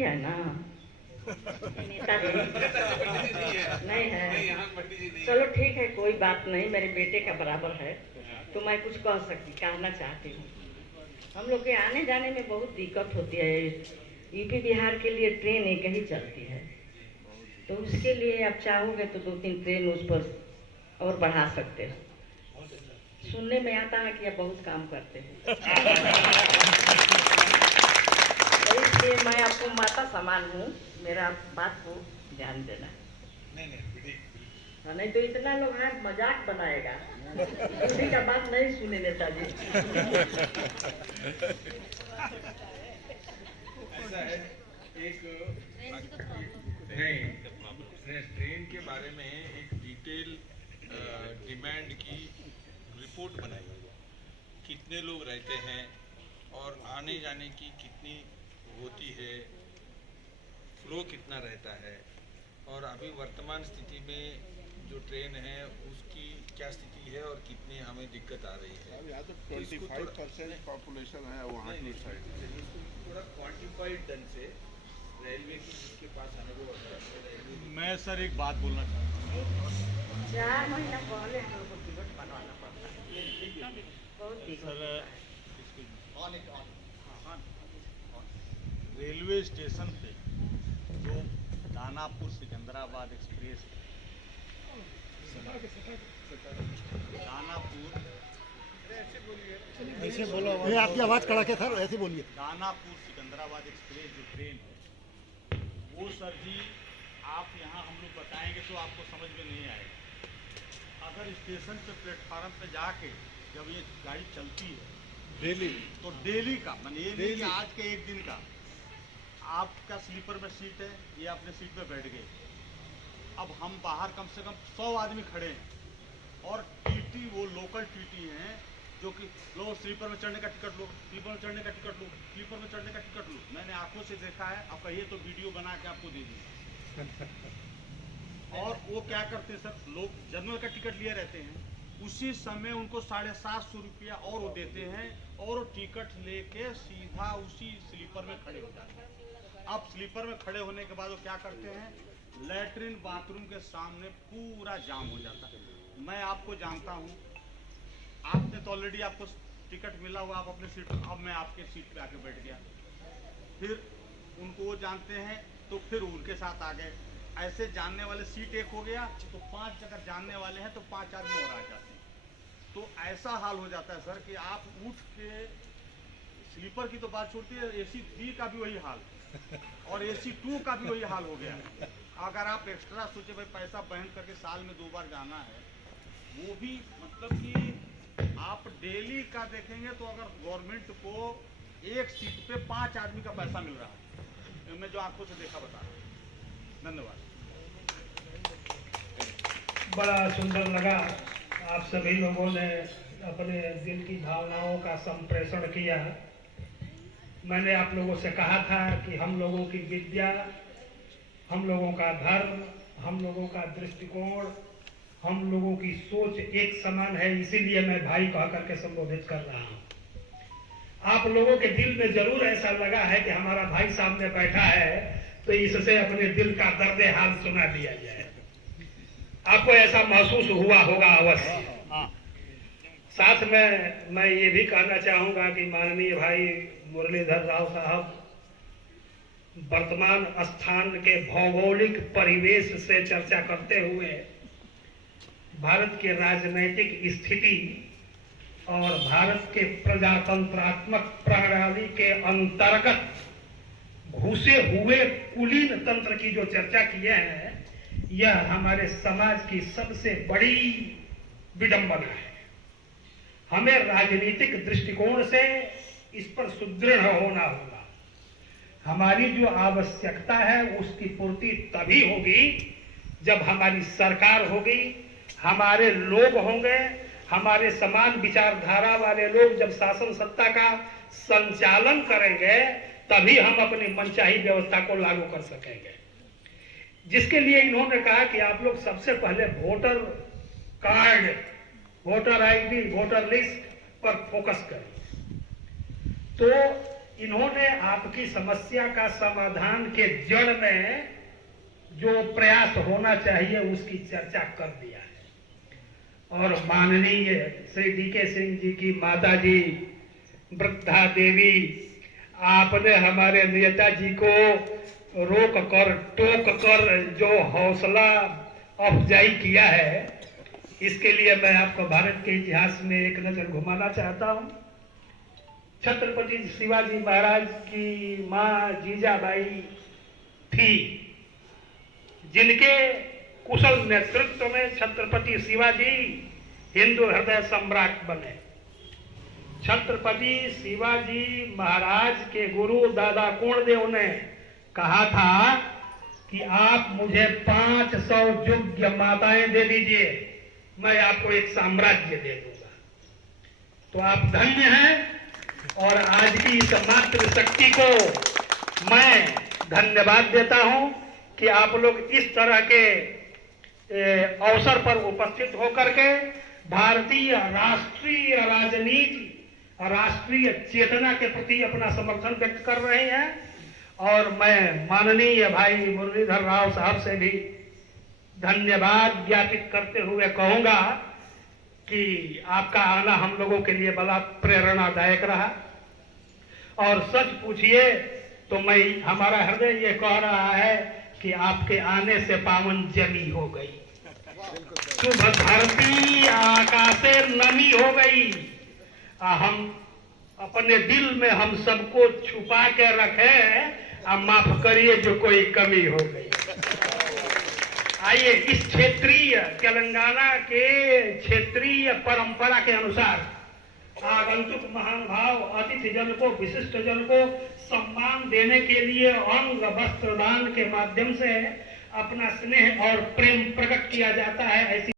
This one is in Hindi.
है ना नेताजी नहीं है। चलो ठीक है, कोई बात नहीं, मेरे बेटे का बराबर है तो मैं कुछ कह सकती कहना चाहती हूँ। हम लोग के आने जाने में बहुत दिक्कत होती है। यूपी बिहार के लिए ट्रेन एक ही चलती है, तो उसके लिए आप चाहोगे तो 2-3 ट्रेन उस पर और बढ़ा सकते हो। सुनने में आता है कि आप बहुत काम करते हैं, तो इसलिए मैं आपको माता समान हूँ, मेरा बात को ध्यान देना। नहीं तो इतना लोग हैं मजाक बनाएगा, किसी का बात नहीं सुने नेताजी। ऐसा है, एक ट्रेन के बारे में एक डिटेल डिमांड की रिपोर्ट बनाई, कितने लोग रहते हैं और आने जाने की कितनी होती है, फ्लो कितना रहता है, और अभी वर्तमान स्थिति में जो ट्रेन है उसकी क्या स्थिति है और कितनी हमें दिक्कत आ रही है। अब यहाँ तो 25% पॉपुलेशन है वहाँ की साइड। थोड़ा क्वान्टिफाइड ढंग से रेलवे की जिसके पास अनुभव होता है। मैं सर एक बात बोलना चाहता हूँ। 4 महीना पहले हम लोग को टिकट बनवाना पड़ता है, बहुत दिक्कत होता है। रेलवे स्टेशन पे जो दानापुर सिकंदराबाद एक्सप्रेस, दानापुर ऐसे बोलो, आपकी आवाज कड़ा के था, ऐसे बोलिए। दानापुर सिकंदराबाद एक्सप्रेस जो ट्रेन है वो सर जी आप यहाँ हम लोग बताएंगे तो आपको समझ में नहीं आएगा। अगर स्टेशन पे प्लेटफार्म पे जाके जब ये गाड़ी चलती है डेली, तो डेली का मान ये नहीं कि आज के एक दिन का, आपका स्लीपर में सीट है, ये अपने सीट पे बैठ गए, अब हम बाहर कम से कम 100 आदमी खड़े हैं और टीटी वो लोकल टीटी हैं जो कि लो स्लीपर में चढ़ने का टिकट लो, स्लीपर में चढ़ने का टिकट लो, स्लीपर में चढ़ने का टिकट लो। मैंने आंखों से देखा है, अब कहिए तो वीडियो बना के आपको दे दूँगा। और वो क्या करते हैं सर, लोग जनरल का टिकट लिए रहते हैं, उसी समय उनको 750 रुपया और वो देते हैं और वो टिकट लेके सीधा उसी स्लीपर में खड़े हो जाते हैं। अब स्लीपर में खड़े होने के बाद वो क्या करते हैं, लैट्रिन बाथरूम के सामने पूरा जाम हो जाता है। मैं आपको जानता हूँ, आपने तो ऑलरेडी आपको टिकट मिला हुआ, आप अपने सीट, अब मैं आपके सीट पे आके बैठ गया, फिर उनको वो जानते हैं तो फिर उनके साथ आ गए। ऐसे जानने वाले सीट एक हो गया तो 5 अगर जानने वाले हैं तो 5 आदमी और आ जाते हैं। तो ऐसा हाल हो जाता है सर कि आप उठ के, स्लीपर की तो बात छोड़ती है, AC 3 का भी वही हाल और AC 2 का भी वही हाल हो गया। अगर आप एक्स्ट्रा सोचे भाई पैसा बहन करके साल में 2 बार जाना है, वो भी मतलब कि आप डेली का देखेंगे तो अगर गवर्नमेंट को एक सीट पे 5 आदमी का पैसा मिल रहा है, मैं जो आंखों से देखा बता रहा हूँ। धन्यवाद। बड़ा सुंदर लगा, आप सभी लोगों ने अपने दिल की भावनाओं का संप्रेषण किया। मैंने आप लोगों से कहा था कि हम लोगों की विद्या, हम लोगों का धर्म, हम लोगों का दृष्टिकोण, हम लोगों की सोच एक समान है, इसीलिए मैं भाई कह करके संबोधित कर रहा हूँ। आप लोगों के दिल में जरूर ऐसा लगा है कि हमारा भाई सामने बैठा है तो इससे अपने दिल का दर्द हाल सुना दिया जाए। आपको ऐसा महसूस हुआ होगा अवश्य। साथ में मैं ये भी कहना चाहूंगा कि माननीय भाई मुरलीधर राव साहब वर्तमान स्थान के भौगोलिक परिवेश से चर्चा करते हुए भारत के राजनीतिक स्थिति और भारत के प्रजातंत्रात्मक प्रणाली के अंतर्गत घुसे हुए कुलीन तंत्र की जो चर्चा किए हैं, यह हमारे समाज की सबसे बड़ी विडंबना है। हमें राजनीतिक दृष्टिकोण से इस पर सुदृढ़ होना होगा। हमारी जो आवश्यकता है उसकी पूर्ति तभी होगी जब हमारी सरकार होगी, हमारे लोग होंगे, हमारे समान विचारधारा वाले लोग जब शासन सत्ता का संचालन करेंगे तभी हम अपनी मनचाही व्यवस्था को लागू कर सकेंगे। जिसके लिए इन्होंने कहा कि आप लोग सबसे पहले voter card, voter ID, voter list पर फोकस करें। तो इन्होंने आपकी समस्या का समाधान के जड़ में जो प्रयास होना चाहिए उसकी चर्चा कर दिया है। और माननीय श्री डीके सिंह जी की माता जी वृद्धा देवी, आपने हमारे नेता जी को रोक कर टोक कर जो हौसला अफजाई किया है, इसके लिए मैं आपको भारत के इतिहास में एक नजर घुमाना चाहता हूं। छत्रपति शिवाजी महाराज की मां जीजाबाई थी, जिनके कुशल नेतृत्व में छत्रपति शिवाजी हिंदू हृदय सम्राट बने। छत्रपति शिवाजी महाराज के गुरु दादा कुंवरदेव ने कहा था कि आप मुझे 500 योग्य माताएं दे दीजिए, मैं आपको एक साम्राज्य दे दूंगा। तो आप धन्य हैं, और आज की इस मातृशक्ति को मैं धन्यवाद देता हूं कि आप लोग इस तरह के अवसर पर उपस्थित होकर के भारतीय राष्ट्रीय राजनीति, राष्ट्रीय चेतना के प्रति अपना समर्थन व्यक्त कर रहे हैं। और मैं माननीय भाई मुरलीधर राव साहब से भी धन्यवाद ज्ञापित करते हुए कहूंगा कि आपका आना हम लोगों के लिए बड़ा प्रेरणादायक रहा। और सच पूछिए तो मैं, हमारा हृदय ये कह रहा है कि आपके आने से पावन जमी हो गई, शुभ धरती आकाशे नमी हो गई। हम अपने दिल में हम सबको छुपा के रखे, माफ करिए जो कोई कमी हो गई। आइए, इस क्षेत्रीय तेलंगाना के क्षेत्रीय परंपरा के अनुसार आगंतुक महानुभाव अतिथि जन को, विशिष्ट जन को सम्मान देने के लिए अंग वस्त्र दान के माध्यम से अपना स्नेह और प्रेम प्रकट किया जाता है। ऐसी